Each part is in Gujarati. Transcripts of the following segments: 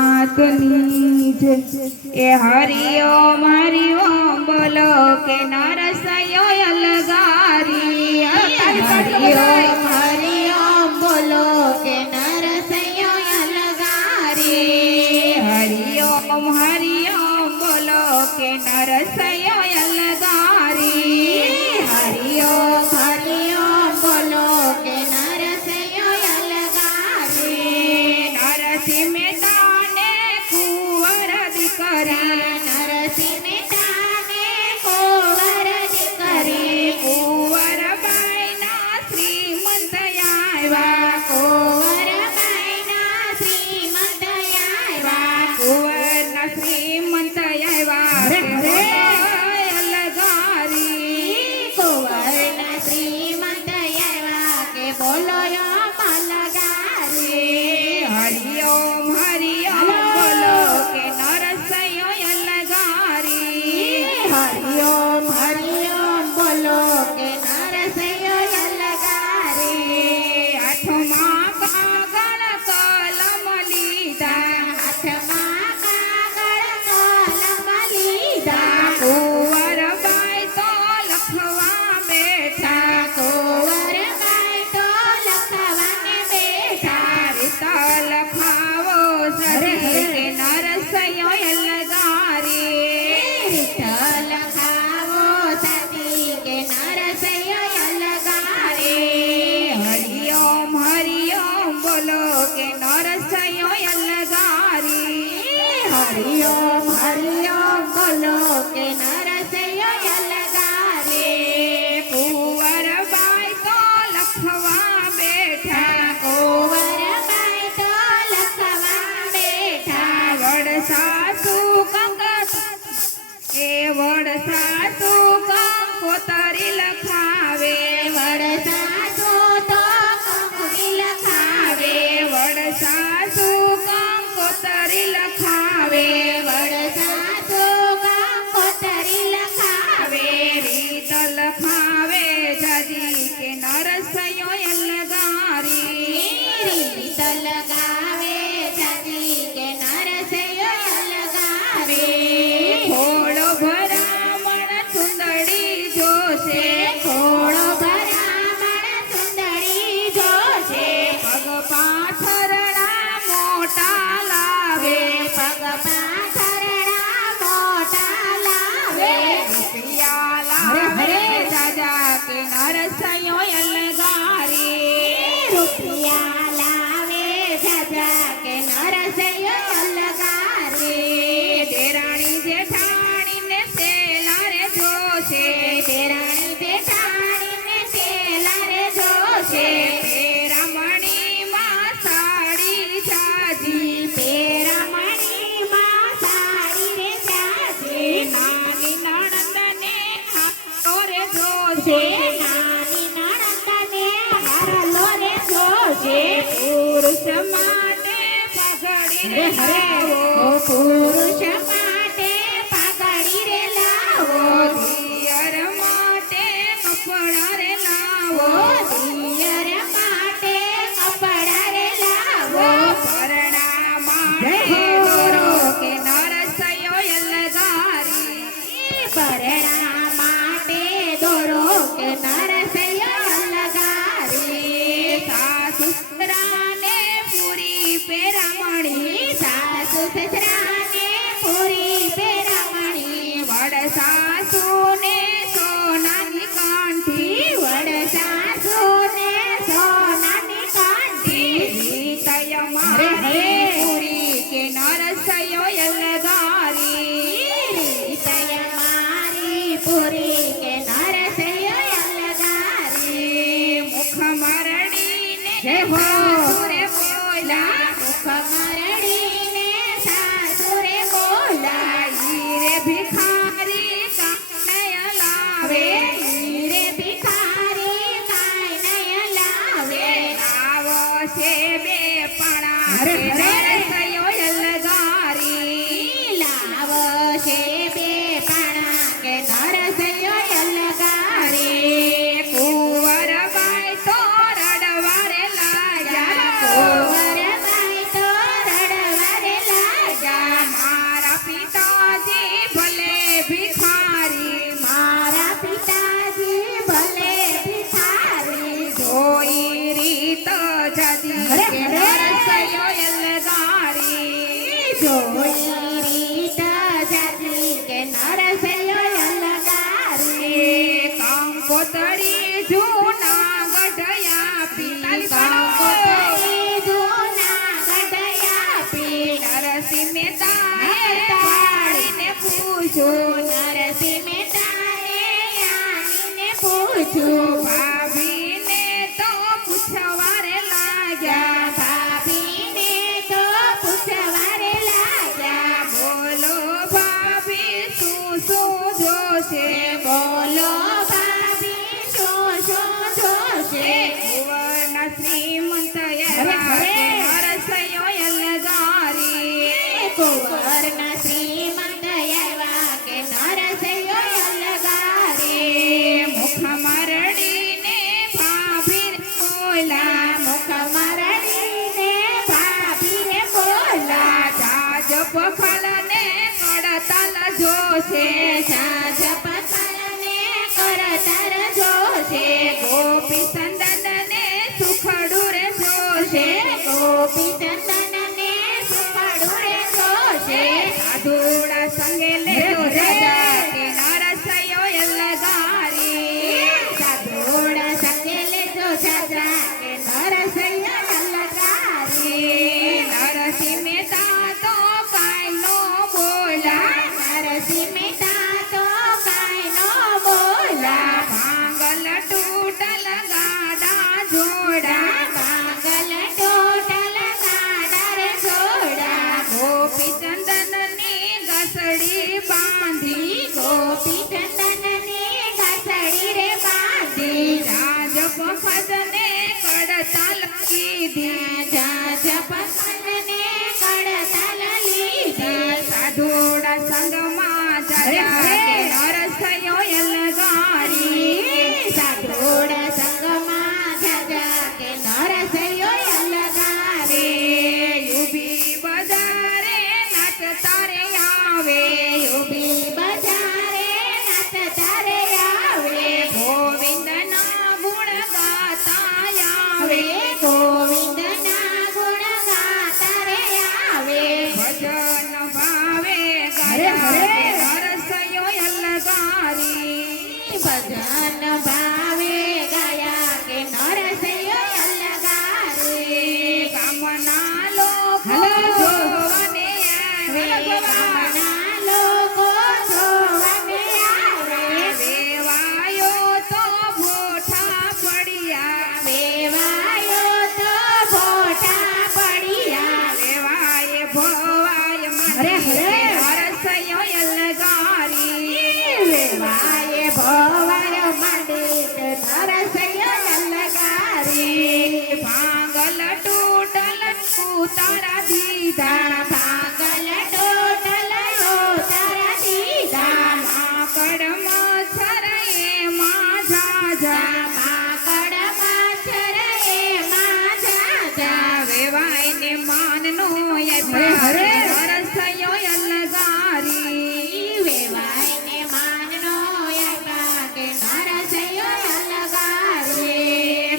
માતની છે એ હરિઓમ હરિઓમ બોલો કે નરસયો અલગારી હરિઓમ હરિઓમ બોલો કે નરસૈયો અલગારી હરિઓમ હરિઓમ બોલો કે નરસયો અલગારી હરિઓમ હરિઓમ બોલો કે નરસૈયો અલગારી નરસિંહ મહેતાને કુંવર દીકરી નરસિંહ મહેતાને કુંવર દીકરી કુંવરબાઈના શ્રીમંત આવ્યા કુંવરબાઈના શ્રીમંત આવ્યા કુંવરના શ્રીમંત આવ્યા અલગારી કુંવરના શ્રીમંત આવ્યા કે બોલો અલગારી હરિઓમ હરિઓમ બોલો કે નરસયો અલગારી હરિઓમ હરિઓમ બોલો કે નરસૈયો અલગારી આઠમા કાગળ કલમ લીધા હાથમાં કાગળ કલમ લીધા કુંવરબાઈ તો લખવા બેઠા કુંવરબાઈ તો લખવાને બેઠા રીત લખાવો સરી કે નરસયો અલગારી રીત લખાવો સતી કે નરસૈયો અલગારી હરિઓમ હરિઓમ બોલો કે નરસયો અલગારી હરિઓમ હરિઓમ બોલો કે નરસૈયો અલગારી કુંવરબાઈ તો લખવા બેઠા કુંવરબાઈ તો લખવા બેઠા વડસાસુ કંકત એ વડસાસુ કંકોતરી લખાવે વડસાસુ તો કંકુરી લખાવે વડસાસુ કંકોતરી લખાવે વડસાસુ કંકોતરી લખાવે રીત લખાવે જાજી કે નરસયો અલગારી રીત લગાવે જાતી કે નરસૈયો અલગારી ખોડો ભરામણ સુંદરી જોશે ખોડો ભરામણ સુંદરી જોશે પગ પાથરણા મોટા લાવે પગ પાથરણા મોટા લાવે રૂપિયા લાવે જાજા કે નરસયો અલગારી રૂપિયા લાવે જાજા કે નરસૈયો અલગારી દેરાણી જેઠાણીને સેલા રે જોશે દેરાણી જેઠાણીને પેલા રે જોશે પેરામણીમાં સાડી જાજી પેરામણીમાં સાડી રે જાજી નાની નણંદને હાથો રે છે જોશે નાની નણંદને હારલો રે જોશે પુરુષ માટે પગડી રે લાવો પુરુષ માટે પાઘડી રે લાવો દિયર માટે કપડા રે લાવો દિયર માટે કપડા રે લાવો પરણા માટે દોરો કે નરસયો અલગારી પરણા માટે દોરો કે નરસૈયો અલગારી સાસુ સસરાને પૂરી પેરામણી સાસુ સસરાને પૂરી પેરામણી વડ સાસુને સોનાની કાંઠી વડ સાસુને સોનાની કાંઠી રીતય અરે મારે હે. પૂરી કે નરસયો અલગારી રીતય મારી પૂરી કે નરસૈયો અલગારી મુખ મરડીને જય હો. સાસુરે બોલ્યા મુખ મરડીને સાસુરે બોલાઈ હીરે ભિખારી કાંઈ લાવે રે ભિખારી કાંઈ નય લાવે લાવો છે બે પણા અરે કે અરે. નરસયો અલગારી જોઈ રીત જાજી કે નરસૈયો લગારે કંકોતરી જૂના ગઢયા પી કંકોતરી જૂના ગઢયા પી નરસિંહ મહેતાએ પાડીને પૂછ્યું નરસિંહ મહેતાએ આવીને પૂછ્યું ભાભીને તો પૂછવારે લાગ્યા ભાભીને તો પૂછવારે લાગ્યા બોલો ભાભી શું શું જોશે બોલો ભાભી શું શું જોશે કુંવરના શ્રીમંત અરે, અરે. નરસૈયો એલગારી કુંવરના શ્રીમંત આવ્યા કે નરસૈયો લગારે મુખ મરડીને ભાભી બોલા મુખ મરડીને ભાભીને બોલા જાજ પખલને કડતાલ જોશે સાજ પથલને કરતર જોશે ગોપી સંદનને સુખડું રે જોશે ગોપી ચંદનને સુખડું જોશે સાધુડા સંગે લેતો રાજા કે નરસૈયો એલગારી સાધુડા સંગે લેજો સાજા કે નરસૈયા લગારે નરસિંહ મહેતા તો કાંઈ નો બોલા નરસિંહ મહેતા તો કાંઈ નો બોલા ભાંગલ તૂટલ ગાડા જોડા કાગલ ટોટલ ગાડાર જોડા ગોપી ચંદનની ગસડી બાંધી ગોપી ચંદનની ઘસડી રે બાંધી રાજ પખદને કડતાલ કીધી જાજ પસંદને કડતાલ લીધી સાધુડા સંગમાં જયા અરે, કે અરે. નરસૈયો એલગારી સાધુડા સંગમાં જાજા કે નરસૈયો લગારે યુબી બજારે નાચતા રે આવે ઉભી બજારે નાચતા રે આવે ગોવિંદના ગુણ ગાતા આવે ગોવિંદના ગુણ ગાતા રે આવે ભજન ભાવે અરે, ગાયા અરે. કે નરસૈયો એલગારી ભજન ભાવે ગાયા કે નરસૈયો લગારે ગામના લોકો હલો. જોવાને આવે ગામના લોકો જોવાને આવે વેવાયો તો ભોઠા પડ્યા વેવાયો તો ભોટા પડ્યા વેવાય ભવાય અરે, મને અરે. નરસૈયો એલગારી વેવાય ભવાય માંડે તે નરસૈયો લગારે ભાંગલ તૂટલ ઉતારા દીધા ભાગલ ટોટલ તારા દીધા માકડ મચ્છર એમાં ઝાઝા માકડ માછર એમાં જાજા વેવાયને માનનો અરે, અરે. નરસૈયો એલગારી વેવાયને માનનો આવ્યા કે નરસૈયો લગારે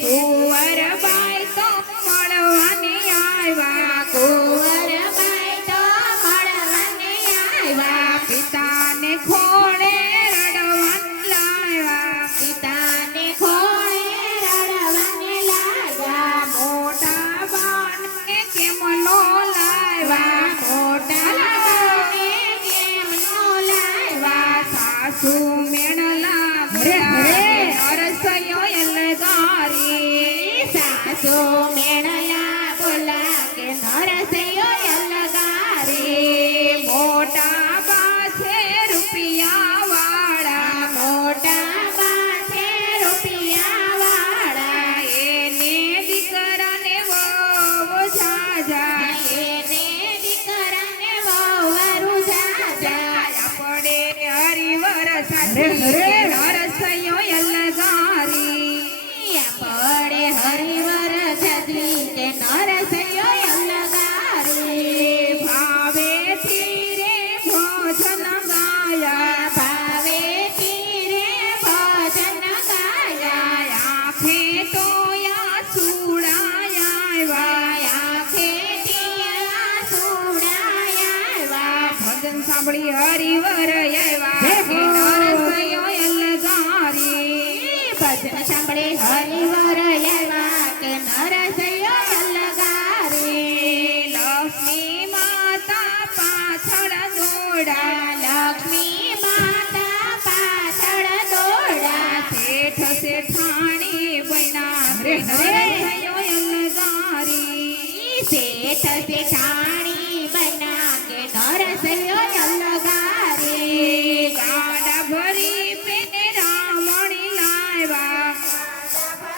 કુંવરબાઈ તો મળવાને આવ્યા કુંવરબાઈ તો મળવાને આવ્યા પિતાને ખોળે રડવાન લાવ્યા પિતાને ખોળે રડવાને લાગ્યા મોટા બાને કેમ નો લાવ્યા મોટા બાને કેમ નો લાવ્યા સાસુ મેણલા અરે, અરે. નરસૈયો એલગારી સાસુ મેણલા બોલા કે નરસૈયો લગારે મોટા બા છે રૂપિયા વાળા મોટા બાસે રૂપિયા વાળા એને દીકરાને વહુ ઝાઝા એને દીકરાને વહુ જાજા આપણે હરિવર સાથે અરે, અરે. નરસૈયો એલગારી પડે હરિવર છત્રી કે નરસૈયો લગારે ભાવેથી રે ભોજન ગાયા ભાવે તીરે ભજન ગાયા આંખે તો યા સુડાયા આયા ખેતિયા સુડાયા સાંભળી હરિવર આવ્યા જય કે હો. નરસૈયો એલગારી ભજન સાંભળે હરિવર આવ્યા કે નરસૈયો અલગારી લક્ષ્મી માતા પાછળ દોડા લક્ષ્મી માતા પાછળ દોડા શેઠ શેઠાણી બન્યા હરે હરે. નરસૈયો એલગારી શેઠ શેઠાણી બન્યા કે નરસૈયો અલગારી ગાડા ભરી પેને રામણી લાવ્યા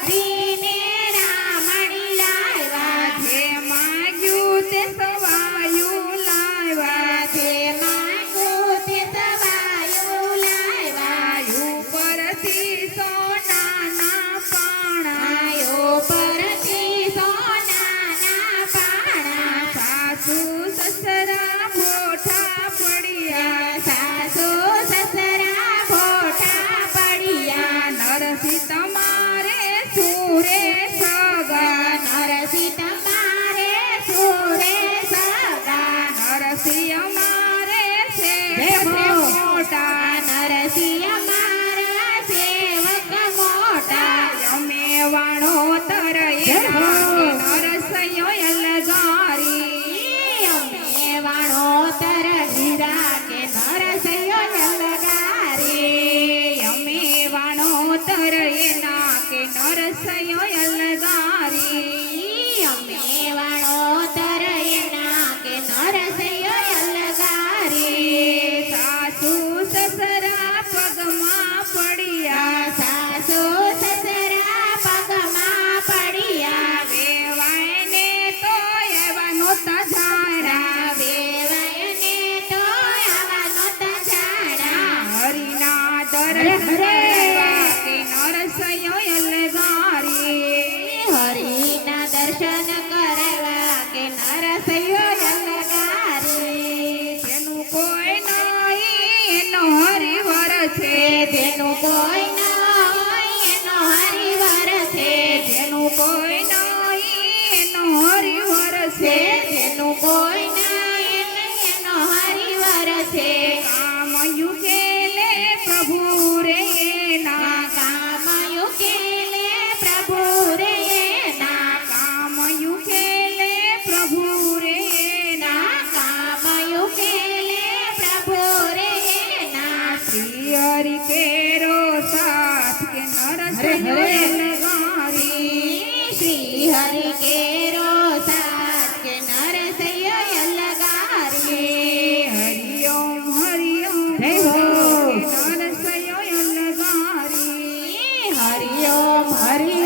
રીને રામણી લાવ્યા જે માગ્યું તે સવાયું લાવ્યા તે માંગુ તે સવાયું લાવ્યા આયુ પરથી સોનાના પાણા આયો પરથી સોનાના પાણા સાસુ સસરા મોઠા પડ્યા સાસુ સસરા ભોઠા પડ્યા નરસિંહ તમારે સુરે સગા નરસિંહ તમારે સુરે સગા નરસિંહ અમારે છે દેવો. મોટા નરસિંહ અમારા સેવક મોટા અમે વાણો તર દેવો. નરસૈયો એલગારી અમે વાણોતર હીરા કે નરસૈયો અલગારી અમે વાણો તર એના કે નરસૈયો એલગારી અમે વાણોતર એના કે નરસૈયો અલગારી સાસુ સસરા પગમાં પડ્યા સાસુ સસરા પગમાં પડ્યા વેવાઈને તો એવા નહોતા જાડા વેવાયને તો આવા નહોતા જાડા હરિના હરે દર્શન હરે. કરવા કે નરસૈયો એલગારી હરિના દર્શન કરવા કે નરસૈયો અલગારી જેનું કોઈ નહીં એનો હરિવર છે જેનું કોઈ ન હોય એનો હરિવર છે જેનું કોઈ નહીં એનો હરિવર છે જેનું કોઈ ના એનો હરિવર છે કામ યુગેલે પ્રભુ રે ના કામ યુકેલે પ્રભુ રે ના કામ યુગેલે પ્રભુ રે ના કામ યુકેલે પ્રભુ રે ના શ્રી હરિ કેરો સાથ કે નરસૈયો હરે હરે. એલગારી શ્રી હરિ કેરો સાથ કે નરસૈયો અલગારી હરિઓમ હરિઓમ જય હો. કે નરસૈયો એલગારી હરિ ઓમ હરિ